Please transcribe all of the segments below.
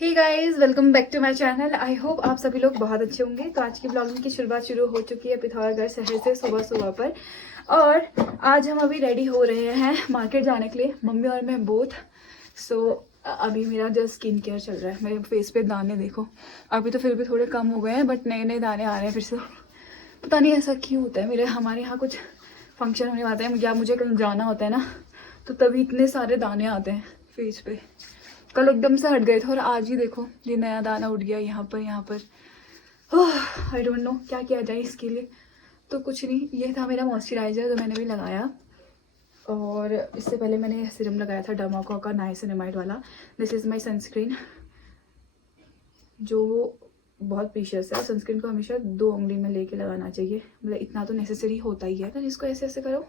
Hey guys, welcome back to my channel. I hope आप सभी लोग बहुत अच्छे होंगे। तो आज की ब्लॉगिंग की शुरुआत शुरू हो चुकी है पिथौरागढ़ शहर से सुबह सुबह पर। और आज हम अभी रेडी हो रहे हैं मार्केट जाने के लिए, मम्मी और मैं बोथ। सो अभी मेरा जस्ट स्किन केयर चल रहा है। मेरे फेस पे दाने देखो, अभी तो फिर भी थोड़े कम हो गए हैं, बट नए नए दाने आ रहे हैं फिर से। पता नहीं ऐसा क्यों होता है। मेरे हमारे यहाँ कुछ फंक्शन होने वाला है या मुझे कहीं जाना होता है ना, तो तभी इतने सारे दाने आते हैं फेस पे। कल एकदम से हट गए थे और आज ही देखो ये नया दाना उठ गया यहाँ पर। आई डोंट नो क्या किया जाए इसके लिए। तो कुछ नहीं, ये था मेरा मॉइस्चराइजर जो मैंने भी लगाया। और इससे पहले मैंने सीरम लगाया था डर्माको का नाइसिनामाइड वाला। दिस इज़ माई सनस्क्रीन, जो बहुत प्रीशियस है। सनस्क्रीन को हमेशा 2 उंगली में लेके लगाना चाहिए, मतलब इतना तो नेसेसरी होता ही है ना। जिसको ऐसे ऐसे करो,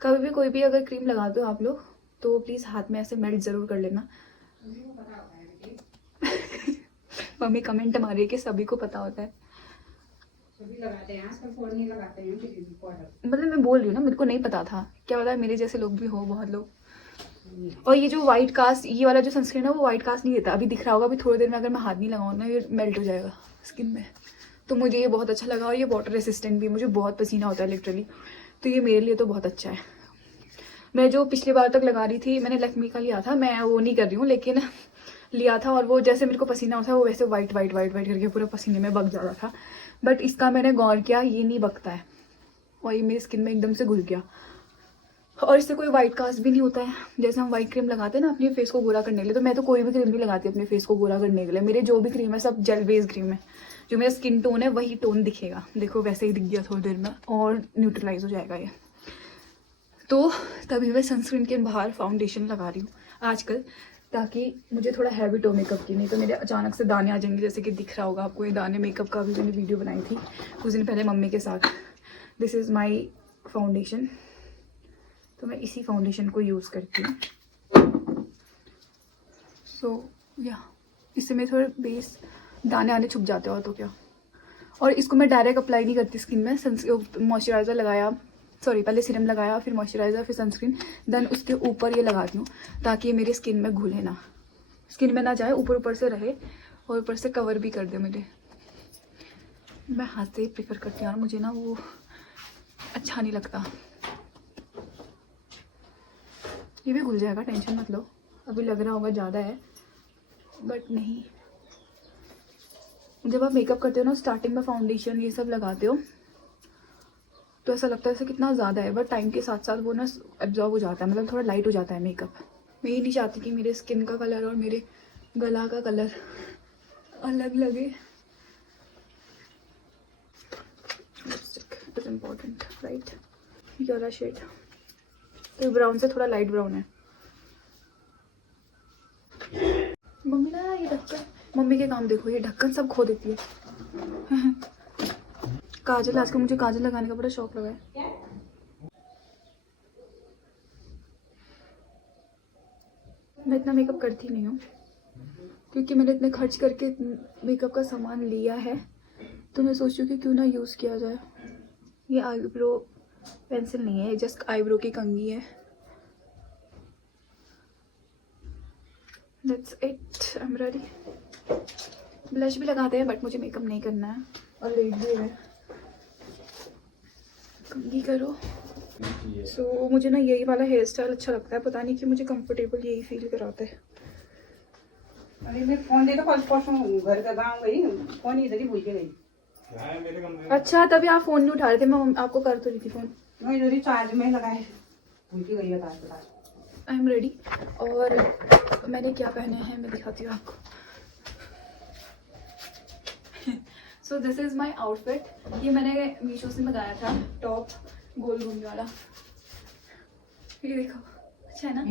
कभी भी कोई भी अगर क्रीम लगाते हो आप लोग तो प्लीज़ हाथ में ऐसे मेल्ट ज़रूर कर लेना। मम्मी कमेंट मारी कि सभी को पता होता है, सभी लगाते हैं आजकल। फोन नहीं लगाते हैं पाउडर। मतलब मैं बोल रही हूँ ना, मेरे को नहीं पता था। क्या पता है मेरे जैसे लोग भी हो, बहुत लोग। और ये जो व्हाइट कास्ट, ये वाला जो सनस्क्रीन है वो व्हाइट कास्ट नहीं देता। अभी दिख रहा होगा, अभी थोड़ी देर में अगर मैं हाथ नहीं लगाऊँ ना, ये मेल्ट हो जाएगा स्किन में। तो मुझे ये बहुत अच्छा लगा। और ये वाटर रेसिस्टेंट भी, मुझे बहुत पसीना होता है लिटरली, तो ये मेरे लिए तो बहुत अच्छा है। मैं जो पिछली बार तक लगा रही थी, मैंने लक्ष्मी का लिया था, मैं वो नहीं कर रही हूँ, लेकिन लिया था। और वो जैसे मेरे को पसीना होता है वो वैसे वाइट वाइट वाइट वाइट करके पूरा पसीने में बग जाता था। बट इसका मैंने गौर किया, ये नहीं बगता है और ये मेरी स्किन में एकदम से घुल गया। और इससे कोई वाइट कास्ट भी नहीं होता है। जैसे हम वाइट क्रीम लगाते हैं ना अपने फेस को गोरा करने के लिए, तो मैं तो कोई भी क्रीम नहीं लगाती अपने फेस को गोरा करने के लिए। मेरे जो भी क्रीम है सब जेल बेस्ड क्रीम है। जो मेरा स्किन टोन है वही टोन दिखेगा। देखो वैसे ही दिख गया थोड़ी देर में और न्यूट्रलाइज हो जाएगा ये। तो तभी मैं सनस्क्रीन के बाहर फाउंडेशन लगा रही हूँ आजकल, ताकि मुझे थोड़ा हैबिट हो मेकअप की। नहीं तो मेरे अचानक से दाने आ जाएंगे, जैसे कि दिख रहा होगा आपको ये दाने। मेकअप का भी मैंने वीडियो बनाई थी कुछ दिन पहले मम्मी के साथ। दिस इज़ माई फाउंडेशन, तो मैं इसी फाउंडेशन को यूज़ करती हूँ। सो या इससे मेरे थोड़े बेस दाने आने छुप जाते हो तो क्या। और इसको मैं डायरेक्ट अप्लाई नहीं करती स्किन में। मॉइस्चराइज़र लगाया, सॉरी पहले सीरम लगाया, फिर मॉइस्चराइज़र, फिर सनस्क्रीन, देन उसके ऊपर ये लगाती हूँ, ताकि ये मेरी स्किन में घुले ना, स्किन में ना जाए, ऊपर ऊपर से रहे और ऊपर से कवर भी कर दे मुझे। मैं हाथ से ही प्रेफर करती हूँ यार, मुझे ना वो अच्छा नहीं लगता। ये भी घुल जाएगा, टेंशन मत लो। अभी लग रहा होगा ज़्यादा है, बट नहीं। जब आप मेकअप करते हो ना, स्टार्टिंग में फाउंडेशन ये सब लगाते हो तो ऐसा लगता है जैसे कितना ज़्यादा है, बट टाइम के साथ साथ वो ना एब्जॉर्ब हो जाता है, मतलब थोड़ा लाइट हो जाता है मेकअप। मैं ये नहीं चाहती कि मेरे स्किन का कलर और मेरे गला का कलर अलग लगे। Lipstick is important, right. ये वाला शेड तो ब्राउन से थोड़ा लाइट ब्राउन है। मम्मी ना ये ढक्कन, मम्मी के काम देखो, ये ढक्कन सब खो देती है। काजल, आजकल मुझे काजल लगाने का बड़ा शौक लगा है। मैं इतना मेकअप करती नहीं हूँ, क्योंकि मैंने इतने खर्च करके मेकअप का सामान लिया है, तो मैं सोच रही हूँ कि क्यों ना यूज़ किया जाए। ये आईब्रो पेंसिल नहीं है, जस्ट आईब्रो की कंघी है। That's it, I am ready. Blush भी लगाते हैं, बट मुझे मेकअप नहीं करना है और लेट भी है। कंघी करो। सो मुझे ना यही वाला हेयर स्टाइल अच्छा लगता है, पता नहीं कि मुझे कंफर्टेबल यही फील कराता है। अरे मैं फोन दे तो परसों घर का गाँव गई, फोन इधर ही भूल के गई। अच्छा, तभी आप फ़ोन नहीं उठा रहे थे, मैं आपको कर तो रही थी फ़ोन। मैं इधर ही चार्ज में लगाए, भूल के गई है चार्ज। I am ready. और मैंने क्या पहने हैं मैं दिखाती हूँ आपको। So this is my outfit. ये मैंने मीशो से मंगाया था, टॉप गोल घूमने वाला। ये देखो, अच्छा है ना।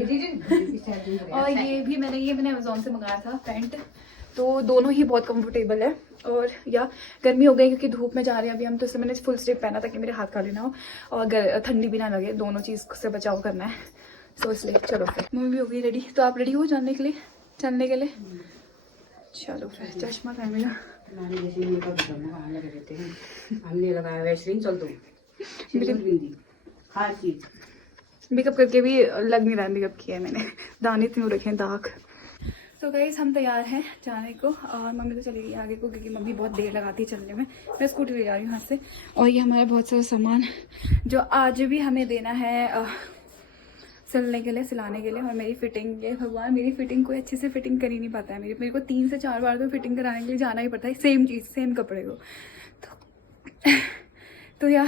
और ये भी मैंने अमेजोन से मंगाया था, पैंट। तो दोनों ही बहुत कंफर्टेबल है। और या गर्मी हो गई क्योंकि धूप में जा रहे हैं अभी हम, तो इसलिए मैंने फुल स्लीव पहना ताकि मेरे हाथ काले ना हो और ठंडी भी ना लगे। दोनों चीज़ से बचाव करना है, सो इसलिए चलो फिर। मम्मी भी हो गई रेडी, तो आप रेडी हो जाने के लिए, चलने के लिए? चलो फिर, चश्मा पहन लो। हमने लगाया वैसलीन, चल दो हर चीज। मेकअप करके भी लग नहीं रहा है मेकअप किया है मैंने। दाने इतने रखे हैं, दाग। तो गाइस हम तैयार हैं जाने को और मम्मी तो चली गई आगे को क्योंकि मम्मी बहुत देर लगाती है चलने में। मैं स्कूटी ले जा रही हूँ यहाँ से। और ये हमारा बहुत सारा सामान जो आज भी हमें देना है सिलने के लिए, सिलाने के लिए। और मेरी फिटिंग, ये भगवान मेरी फिटिंग कोई अच्छे से फिटिंग कर ही नहीं पाता है। मेरे को 3 से 4 बार तो फिटिंग कराने के लिए जाना ही पड़ता है, सेम चीज़ सेम कपड़े को। तो यार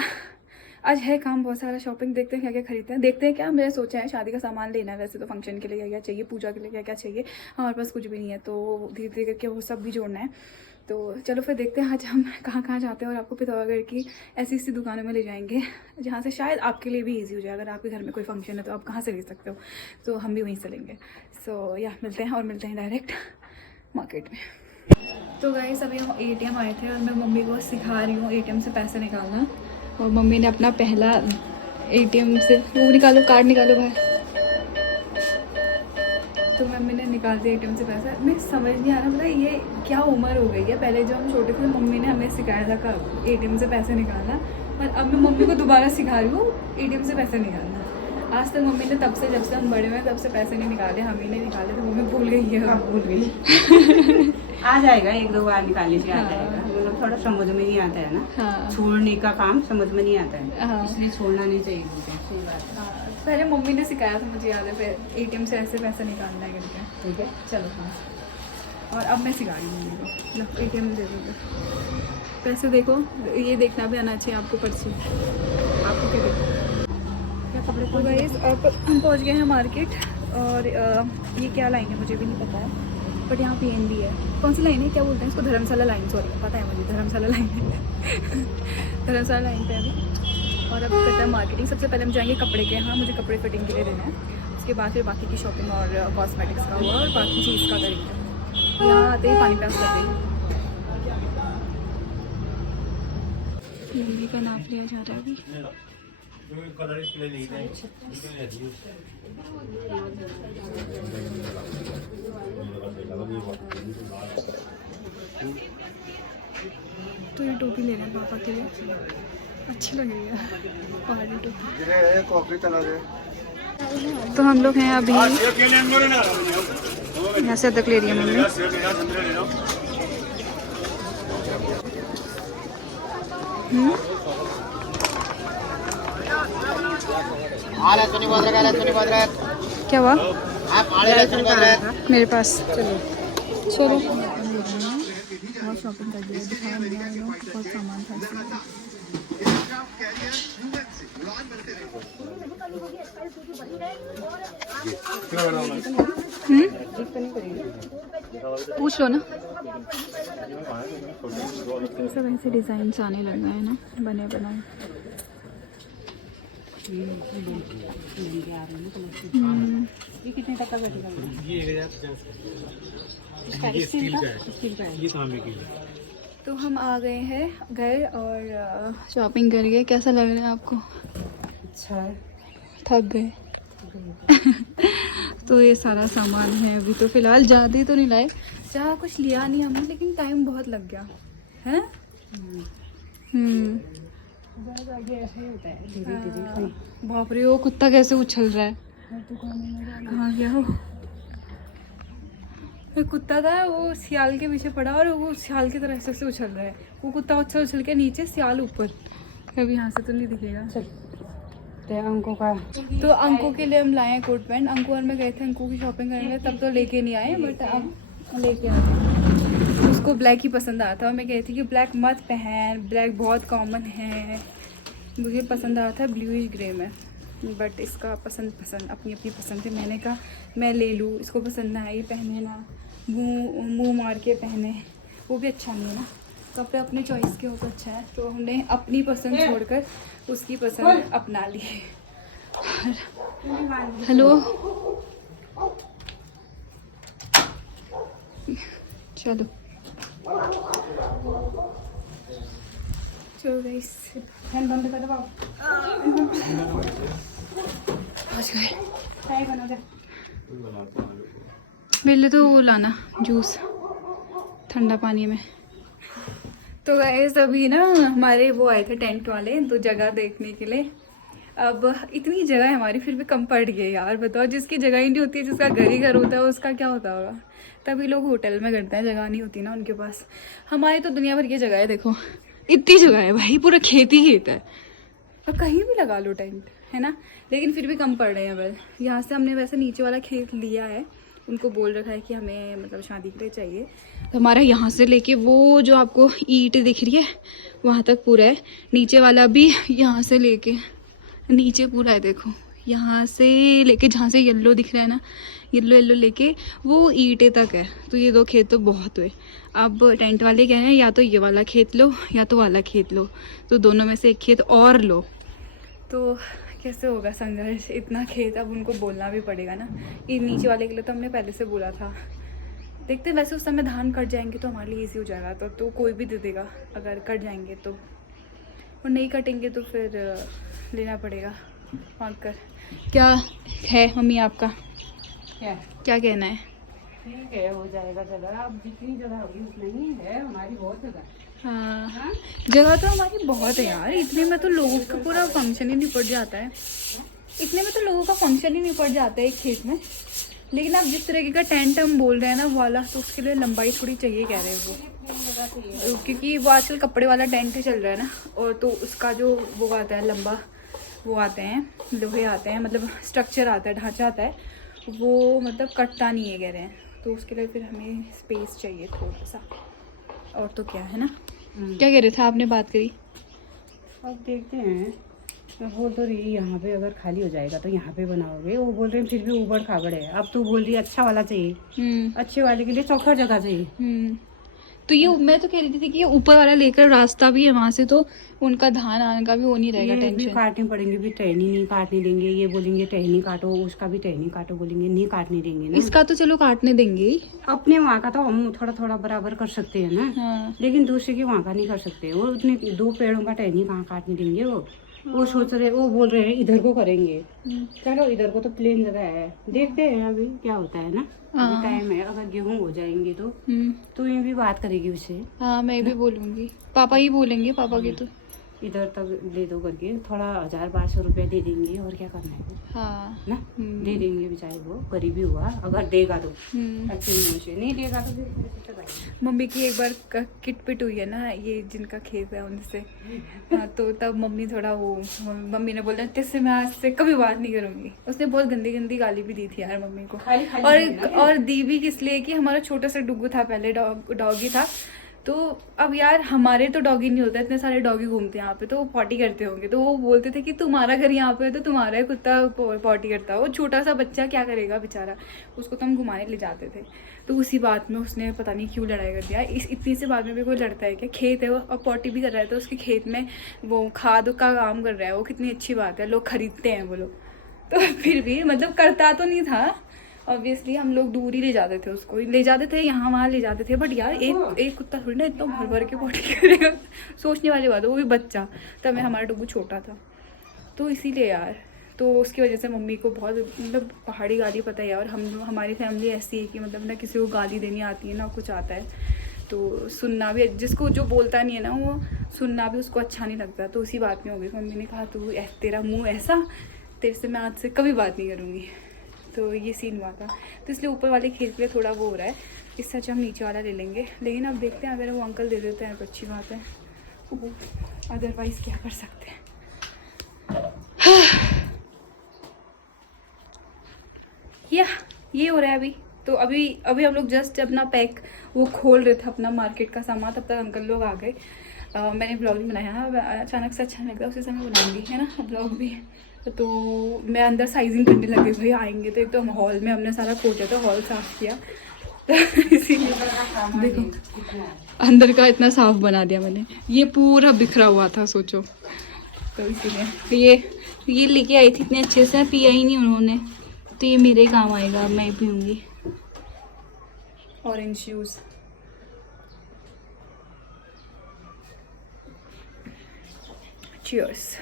आज है काम बहुत सारा, शॉपिंग देखते हैं क्या क्या खरीदते हैं। देखते हैं क्या मैंने सोचा है, शादी का सामान लेना है वैसे तो, फंक्शन के लिए क्या क्या चाहिए, पूजा के लिए क्या क्या चाहिए। हमारे पास कुछ भी नहीं है तो धीरे धीरे करके वो सब भी जोड़ना है। तो चलो फिर देखते हैं आज हम कहाँ कहाँ जाते हैं और आपको पिथौरागढ़ की ऐसी ऐसी दुकानों में ले जाएंगे जहाँ से शायद आपके लिए भी ईजी हो जाए। अगर आपके घर में कोई फंक्शन है तो आप कहाँ से ले सकते हो, तो हम भी वहीं से लेंगे। सो या मिलते हैं और मिलते हैं डायरेक्ट मार्केट में। तो गाइस अभी हम ATM आए थे और मैं मम्मी को सिखा रही हूँ ATM से पैसे निकालना। और मम्मी ने अपना पहला ATM से वो निकालो, कार्ड निकालो भाई। तो मम्मी ने निकाल दिया ATM से पैसा। मैं समझ नहीं आ रहा मतलब ये क्या उम्र हो गई है। पहले जब हम छोटे थे मम्मी ने हमें सिखाया था ATM से पैसे निकालना, और अब मैं मम्मी को दोबारा सिखा रही हूँ ATM से पैसे निकालना। आज तक मम्मी ने तब से, जब से हम बड़े हुए तब से पैसे नहीं निकाले, हम ही नहीं निकाले। तो मम्मी भूल गई है, अब भूल गई। आ जाएगा, 1-2 बार निकालने से आ जाएगा। मतलब थोड़ा समझ में नहीं आता है ना। हाँ छोड़ने का काम समझ में नहीं आता है, हाँ। इसलिए छोड़ना नहीं चाहिए मुझे। सही बात है। हाँ, पहले मम्मी ने सिखाया था मुझे, याद है। फिर ATM से ऐसे पैसा निकालना है करके। ठीक है, चलो हाँ। और अब मैं सिखा रही हूँ मम्मी को। लो ATM दे दो पैसे। देखो ये देखना भी आना चाहिए आपको, पर्ची आपको क्या देखो क्या कपड़े। तो गाइस अब हम पहुँच गए हैं मार्केट। और ये क्या लाइन है मुझे भी नहीं पता है, बट यहाँ PNB है। कौन सी लाइन है, क्या बोलते हैं इसको, धर्मशाला लाइन, सॉरी पता है मुझे, धर्मशाला लाइन है। धर्मशाला लाइन पे अभी। और अब करते हैं मार्केटिंग। सबसे पहले हम जाएंगे कपड़े के यहाँ, मुझे कपड़े फिटिंग के लिए देना है। उसके बाद फिर बाकी की शॉपिंग और कॉस्मेटिक्स का हुआ और बाकी चीज़ का करेंगे। यहाँ आते ही पानी प्यास लग गई। मम्मी का नाप लिया जा रहा है अभी। तो ये टोपी ले रहे हैं पापा के लिए, अच्छी लग रही है पहाड़ी टोपी। तो हम लोग हैं अभी यहाँ से अदरक ले रही है मम्मी। क्या हुआ मेरे पास? चलो बहुत शॉपिंग कर दिया, दिखा दिया, बहुत सामान था। पूछ लो ना। सब ऐसे डिजाइन आने लग गए हैं ना, बने बनाए। ये कितने तक का बैठेगा? ये 1050। स्टील का है। ये तांबे की है। तो हम आ गए हैं घर और शॉपिंग कर गए। कैसा लग रहा है आपको? अच्छा है। थक गए। तो ये सारा सामान है अभी। तो फिलहाल ज़्यादा तो नहीं लाए, ज़्यादा कुछ लिया नहीं हमने, लेकिन टाइम बहुत लग गया है। ऐसे ही होता है धीरे धीरे। बाप रे, वो कुत्ता कैसे उछल रहा है। कहाँ गया हो? एक कुत्ता था, वो सियाल के पीछे पड़ा और वो सियाल की तरह ऐसे से उछल रहा है। वो कुत्ता उछल उछल के नीचे, सियाल ऊपर। कभी यहाँ से तो नहीं दिखेगा। चल तो अंकों का, तो अंकों के लिए हम लाए हैं कोट पैंट। अंकु और मैं गए थे अंकु की शॉपिंग करने, तब तो लेके नहीं आए, बट अब लेके आ गए। उसको ब्लैक ही पसंद आया था और मैं कही थी कि ब्लैक मत पहन, ब्लैक बहुत कॉमन है। मुझे पसंद आया था ब्लूइश ग्रे में, बट इसका पसंद अपनी अपनी पसंद थी। मैंने कहा मैं ले लूँ, इसको पसंद ना आई, पहने ना, मुँह मार के पहने, वो भी अच्छा नहीं है ना। कपड़े अपने चॉइस के हो तो अच्छा है। तो हमने अपनी पसंद छोड़कर उसकी पसंद अपना ली। हेलो, चलो चलो गाइस, फैन बंद कर दो। पहुंच गए। चाय बना दे। मेरे लिए तो वो लाना जूस ठंडा पानी में। तो गाइस अभी ना हमारे वो आए थे टेंट वाले, तो जगह देखने के लिए। अब इतनी जगह है हमारी, फिर भी कम पड़ गई यार। बताओ, जिसकी जगह ही नहीं होती है, जिसका घर ही घर होता है, उसका क्या होता होगा। तभी लोग होटल में करते हैं, जगह नहीं होती ना उनके पास। हमारी तो दुनिया भर की जगह है, देखो इतनी जगह है भाई, पूरा खेत ही खेत है, और कहीं भी लगा लो टेंट, है ना। लेकिन फिर भी कम पड़ रहे हैं। वेल, यहाँ से हमने वैसे नीचे वाला खेत लिया है, उनको बोल रखा है कि हमें मतलब शादी के लिए चाहिए। तो हमारा यहाँ से लेके वो जो आपको ईंट दिख रही है वहाँ तक पूरा है, नीचे वाला भी यहाँ से लेके नीचे पूरा है। देखो यहाँ से लेके जहाँ से येलो दिख रहा है ना, येलो येलो लेके वो ईंटे तक है। तो ये 2 खेत तो बहुत हुए। अब टेंट वाले कह रहे हैं या तो ये वाला खेत लो या तो वाला खेत लो, तो दोनों में से एक खेत और लो। तो कैसे होगा संघर्ष, इतना खेत, अब उनको बोलना भी पड़ेगा ना। ये नीचे वाले के लिए तो हमने पहले से बोला था। देखते हैं, वैसे उस समय धान कट जाएंगे तो हमारे लिए ईजी हो जाएगा, तो कोई भी दे देगा अगर कट जाएंगे तो, और नहीं कटेंगे तो फिर लेना पड़ेगा मांग कर। क्या है मम्मी आपका, क्या कहना है? ठीक है, हो जाएगा जगह। अब जितनी जगह होगी उतनी ही है, हमारी बहुत जगह है। हाँ, जगह तो हमारी बहुत है यार। इतने में तो लोगों का पूरा फंक्शन ही निपट जाता है, इतने में तो लोगों का फंक्शन ही निपट जाता है एक खेत में। लेकिन अब जिस तरीके का टेंट हम बोल रहे हैं ना वाला, तो उसके लिए लंबाई थोड़ी चाहिए कह रहे हैं वो, क्योंकि वो आजकल कपड़े वाला टेंट ही चल रहा है ना, और तो उसका जो वो आता है लंबा, वो आते हैं लोहे आते हैं, मतलब स्ट्रक्चर आता है, ढांचा आता है, वो मतलब कटता नहीं है कह रहे हैं। तो उसके लिए फिर हमें स्पेस चाहिए थोड़ा सा, और तो क्या है ना। क्या कह रहे थे आपने, बात करी? अब देखते हैं। मैं बोल तो रही यहाँ पे अगर खाली हो जाएगा तो यहाँ पे बनाओगे, वो बोल रहे हैं फिर भी ऊबड़ खाबड़ है। अब तू बोल रही है अच्छा वाला चाहिए, अच्छे वाले के लिए चौखट जगह चाहिए। तो ये मैं तो कह रही थी कि ये ऊपर वाला लेकर रास्ता भी है वहां से, तो उनका धान आने का भी वो नहीं रहेगा ये भी टेंशन। काटने पड़ेंगे, भी टहनी नहीं काटने देंगे। ये बोलेंगे टहनी काटो, उसका भी टहनी काटो बोलेंगे, नहीं काटने देंगे ना। इसका तो चलो काटने देंगे ही, अपने वहाँ का तो हम थोड़ा थोड़ा बराबर कर सकते हैं ना। हाँ। लेकिन दूसरे के वहाँ का नहीं कर सकते। वो उतने 2 पेड़ों का टहनी कहाँ काटने देंगे। वो सोच रहे, वो बोल रहे हैं इधर को करेंगे। चलो इधर को तो प्लेन जगह है, देखते हैं अभी क्या होता है ना। अभी टाइम है, अगर गेहूं हो जाएंगे तो ये भी बात करेगी उसे। हाँ, मैं भी बोलूंगी, पापा ही बोलेंगे, पापा के तो इधर तक दे दो करके थोड़ा 1000-1200 रुपया दे देंगे, और क्या करना है हाँ ना। दे देंगे बेचारे, वो गरीबी हुआ अगर देगा तो अच्छे मुँह से, नहीं देगा तो फिर मम्मी की एक बार किट पिट हुई है ना, ये जिनका खेत है उनसे। हाँ, तो तब मम्मी थोड़ा वो, मम्मी ने बोला तेरे मैं आज से कभी बात नहीं करूंगी। उसने बहुत गंदी गंदी गाली भी दी थी यार मम्मी को। और दी भी किस लिए कि हमारा छोटा सा डुग्गू था पहले, डॉगी था। तो अब यार हमारे तो डॉगी नहीं होता, इतने सारे डॉगी घूमते हैं यहाँ पे, तो वो पॉटी करते होंगे, तो वो बोलते थे कि तुम्हारा घर यहाँ पे है तो तुम्हारा कुत्ता पॉटी करता है। वो छोटा सा बच्चा क्या करेगा बेचारा, उसको तो हम घुमाने ले जाते थे। तो उसी बात में उसने पता नहीं क्यों लड़ाई कर दिया। इतनी सी बात में भी कोई लड़ता है क्या? खेत है वो, और पॉटी भी कर रहा है, तो उसके खेत में वो खाद का काम कर रहा है, वो कितनी अच्छी बात है, लोग खरीदते हैं वो लोग। तो फिर भी मतलब करता तो नहीं था ऑब्वियसली, हम लोग दूर ही ले जाते थे उसको, ले जाते थे यहाँ वहाँ ले जाते थे। बट यार एक कुत्ता थोड़ी ना इतना भर भर के पॉटी करेगा, सोचने वाली बात है, वो भी बच्चा। तब में हमारा डुग्गू छोटा था, तो इसीलिए यार, तो उसकी वजह से मम्मी को बहुत मतलब पहाड़ी गाली पता है। और हमारी फैमिली ऐसी है कि मतलब ना किसी को गाली देनी आती है ना कुछ आता है, तो सुनना भी, जिसको जो बोलता नहीं है ना वो सुनना भी उसको अच्छा नहीं लगता। तो उसी बात में हो गई, मम्मी ने कहा तू तेरा मुँह ऐसा, तेरे से मैं आज से कभी बात नहीं करूँगी। तो ये सीन हुआ था, तो इसलिए ऊपर वाले खेत के लिए थोड़ा वो हो रहा है। इससे अच्छा हम नीचे वाला ले लेंगे। लेकिन अब देखते हैं, अगर वो अंकल दे देते हैं तो अच्छी बात है, अदरवाइज क्या कर सकते हैं। ये हो रहा है अभी। तो अभी हम लोग जस्ट अपना पैक वो खोल रहे थे अपना मार्केट का सामान, तब तक अंकल लोग आ गए। मैंने ब्लॉग नहीं बनाया, अचानक से अच्छा नहीं लगता, उसी समय बनाऊंगी, है ना ब्लॉग भी। तो मैं अंदर साइजिंग करने लगी, भाई आएंगे तो। एक तो हॉल में हमने सारा खोजा था, हॉल साफ किया, तो इसीलिए देखो अंदर का इतना साफ बना दिया मैंने। ये पूरा बिखरा हुआ था सोचो, तो इसीलिए ये लेके आई थी, इतने अच्छे से पिया ही नहीं उन्होंने, तो ये मेरे काम आएगा, मैं पीऊँगी। Orange juice, cheers.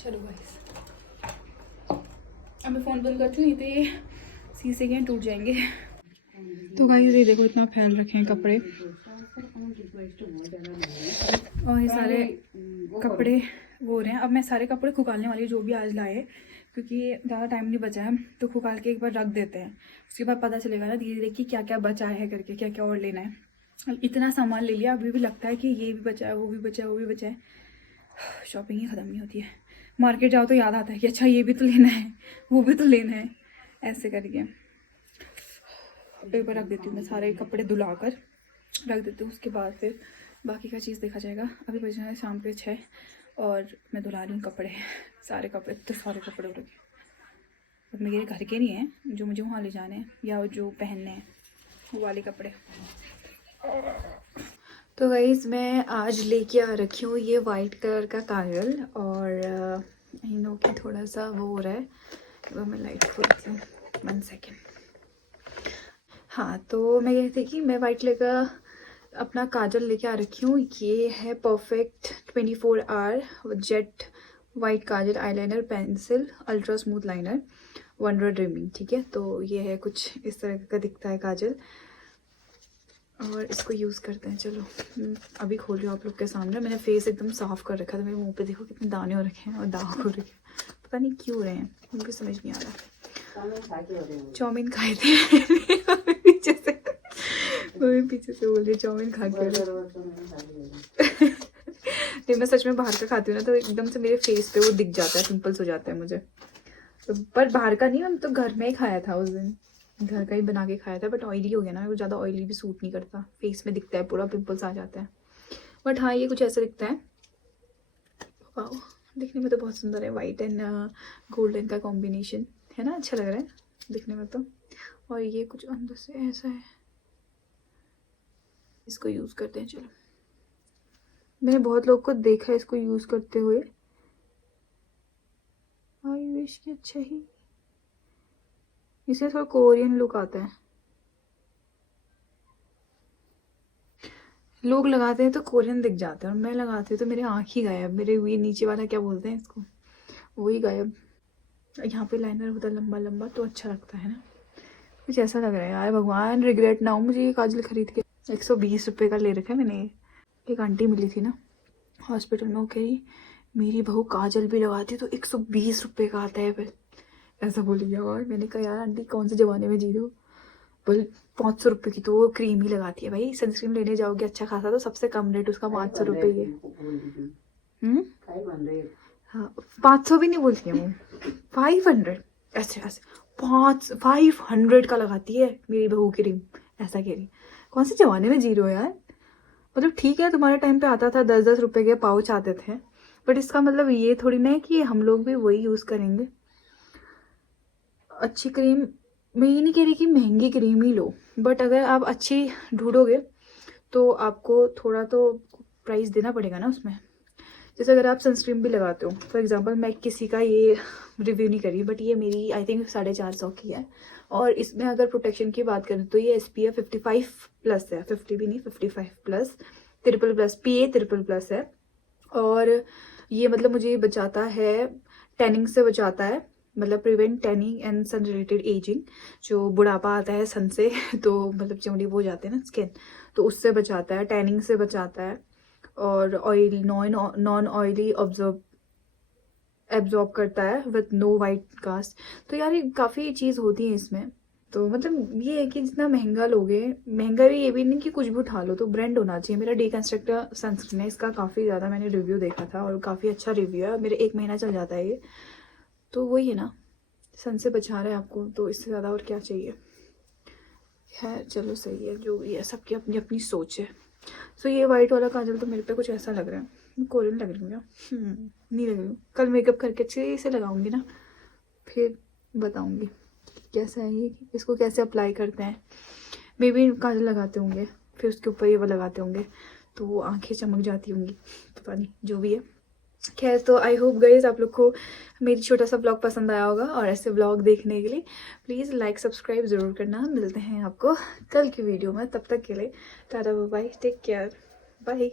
चलो गाइस, अब मैं फ़ोन बंद करती हूँ, नहीं तो ये शीशे के टूट जाएंगे। तो गाइस ये देखो इतना फैल रखे हैं कपड़े, और ये सारे कपड़े वो हो रहे हैं। अब मैं सारे कपड़े खुकालने वाली जो भी आज लाए, क्योंकि ज़्यादा टाइम नहीं बचा है, तो खुकाल के एक बार रख देते हैं। उसके बाद पता चलेगा ना धीरे धीरे कि क्या क्या बचा है करके, क्या क्या और लेना है। इतना सामान ले लिया, अभी भी लगता है कि ये भी बचा है, वो भी बचा है, वो भी बचा है। शॉपिंग ही ख़त्म नहीं होती है। मार्केट जाओ तो याद आता है कि अच्छा ये भी तो लेना है, वो भी तो लेना है, ऐसे करके। एक बार रख देती हूँ मैं, सारे कपड़े धुला कर रख देती हूँ, उसके बाद फिर बाकी का चीज़ देखा जाएगा। अभी बज रहा है शाम के 6 और मैं धुला रही हूँ कपड़े, सारे कपड़े, तो सारे कपड़े हो रखे। अब मेरे घर के नहीं हैं, जो मुझे वहाँ ले जाने हैं या जो पहनने हैं वो वाले कपड़े। तो गाइस मैं आज लेके आ रखी हूँ ये वाइट कलर का काजल, और इन लोगों की थोड़ा सा वो हो रहा है, तो मैं लाइट खोलती हूँ 1 सेकेंड। हाँ, तो मैं कहती थी कि मैं वाइट कलर का अपना काजल लेके आ रखी हूँ। ये है perfect 24 hour jet white kajal eyeliner pencil ultra smooth liner wonder dreaming. ठीक है, तो ये है कुछ इस तरह का दिखता है काजल, और इसको यूज़ करते हैं। चलो अभी खोल रही हूँ आप लोग के सामने। मैंने फेस एकदम साफ़ कर रखा था, मेरे मुंह पे देखो कितने दाने हो रखे हैं और दाग हो रखे हैं, पता नहीं क्यों हो रहे हैं, मुझे समझ नहीं आ रहा। चाउमीन खाए थे पीछे से, मम्मी पीछे से बोल रही चाउमीन खा के। नहीं, मैं सच में बाहर का खाती हूँ ना तो एकदम से मेरे फेस पे वो दिख जाता है, पिंपल्स हो जाते हैं मुझे। तो पर बाहर का नहीं, हम तो घर में ही खाया था उस दिन, घर का ही बना के खाया था। बट ऑयली हो गया ना, वो ज़्यादा ऑयली भी सूट नहीं करता, फेस में दिखता है पूरा, पिंपल्स आ जाते हैं। बट हाँ, ये कुछ ऐसा दिखता है। वाह, दिखने में तो बहुत सुंदर है, वाइट एंड गोल्डन का कॉम्बिनेशन है ना, अच्छा लग रहा है दिखने में तो। और ये कुछ अंदर से ऐसा है, इसको यूज़ करते हैं। चलो, मैंने बहुत लोग को देखा है इसको यूज़ करते हुए। आई विश कि अच्छा ही, इससे थोड़ा कोरियन लुक आता है। लोग लगाते हैं तो कोरियन दिख जाता है, और मैं लगाती हूँ तो मेरे आँख ही गायब, मेरे ये नीचे वाला क्या बोलते हैं इसको, वही गायब। यहाँ पे लाइनर होता है लंबा लंबा, तो अच्छा लगता है ना, कुछ ऐसा लग रहा है। यार भगवान, रिग्रेट ना हो मुझे ये काजल खरीद के। 120 रुपये का ले रखा है मैंने। एक आंटी मिली थी ना हॉस्पिटल में, वो कह रही मेरी बहू काजल भी लगाती तो 120 रुपये का आता है बिल, ऐसा बोली। और मैंने कहा यार आंटी कौन से ज़माने में जी रहे हो, बोल 500 रुपये की तो वो क्रीम ही लगाती है। भाई सनस्क्रीन लेने जाओगे अच्छा खासा तो सबसे कम रेट उसका 500 रुपये ही है। हाँ, 500 भी नहीं बोलती है वो, 500 ऐसे ऐसे 500 का लगाती है मेरी बहू क्रीम, ऐसा कह रही। कौन से ज़माने में जी रहे हो यार। मतलब ठीक है, तुम्हारे टाइम पे आता था 10-10 रुपये के पाउच आते थे, बट इसका मतलब ये थोड़ी ना है कि हम लोग भी वही यूज़ करेंगे। अच्छी क्रीम, मैं ये नहीं कह रही कि महंगी क्रीम ही लो, बट अगर आप अच्छी ढूंढोगे तो आपको थोड़ा तो प्राइस देना पड़ेगा ना उसमें। जैसे अगर आप सनस्क्रीन भी लगाते हो, फॉर एग्जांपल मैं किसी का ये रिव्यू नहीं करी, बट ये मेरी आई थिंक 450 की है, और इसमें अगर प्रोटेक्शन की बात करें तो ये SPF 55+ है, 50 भी नहीं 55+, ट्रिपल+, PA ट्रिपल+ है। और ये मतलब मुझे ये बचाता है, टैनिंग से बचाता है, मतलब prevent tanning and sun related ageing. जो बुढ़ापा आता है सन से तो मतलब चमड़ी वो हो जाते हैं ना स्किन, तो उससे बचाता है, टैनिंग से बचाता है, और ऑयल नॉन ऑयली एब्जॉर्ब करता है विथ नो वाइट कास्ट। तो यार ये काफ़ी चीज़ होती है इसमें। तो मतलब ये है कि जितना महंगा लोगे, महंगा भी ये भी नहीं कि कुछ भी उठा लो, तो ब्रांड होना चाहिए। मेरा डीकंस्ट्रक्टर सनस्क्रीन है, इसका काफ़ी ज़्यादा मैंने रिव्यू देखा था और काफ़ी अच्छा रिव्यू है, मेरे 1 महीना चल जाता है ये। तो वही है ना, सन से बचा रहा है आपको, तो इससे ज़्यादा और क्या चाहिए। खैर चलो सही है, जो भी है सबकी अपनी अपनी सोच है। सो ये वाइट वाला काजल तो मेरे पे कुछ ऐसा लग रहा है, मैं कोरियन लग रही हूँ क्या? नहीं लग रही हूँ। कल मेकअप करके अच्छे से लगाऊंगी ना, फिर बताऊंगी कैसा है ये, इसको कैसे अप्लाई करते हैं। मे बी काजल लगाते होंगे फिर उसके ऊपर ये वो लगाते होंगे तो वो आंखें चमक जाती होंगी, पता नहीं, जो भी है। खैर, तो आई होप गाइज आप लोग को मेरी छोटा सा ब्लॉग पसंद आया होगा, और ऐसे ब्लॉग देखने के लिए प्लीज़ लाइक सब्सक्राइब ज़रूर करना। मिलते हैं आपको कल की वीडियो में, तब तक के लिए tata bye bye, take care, bye.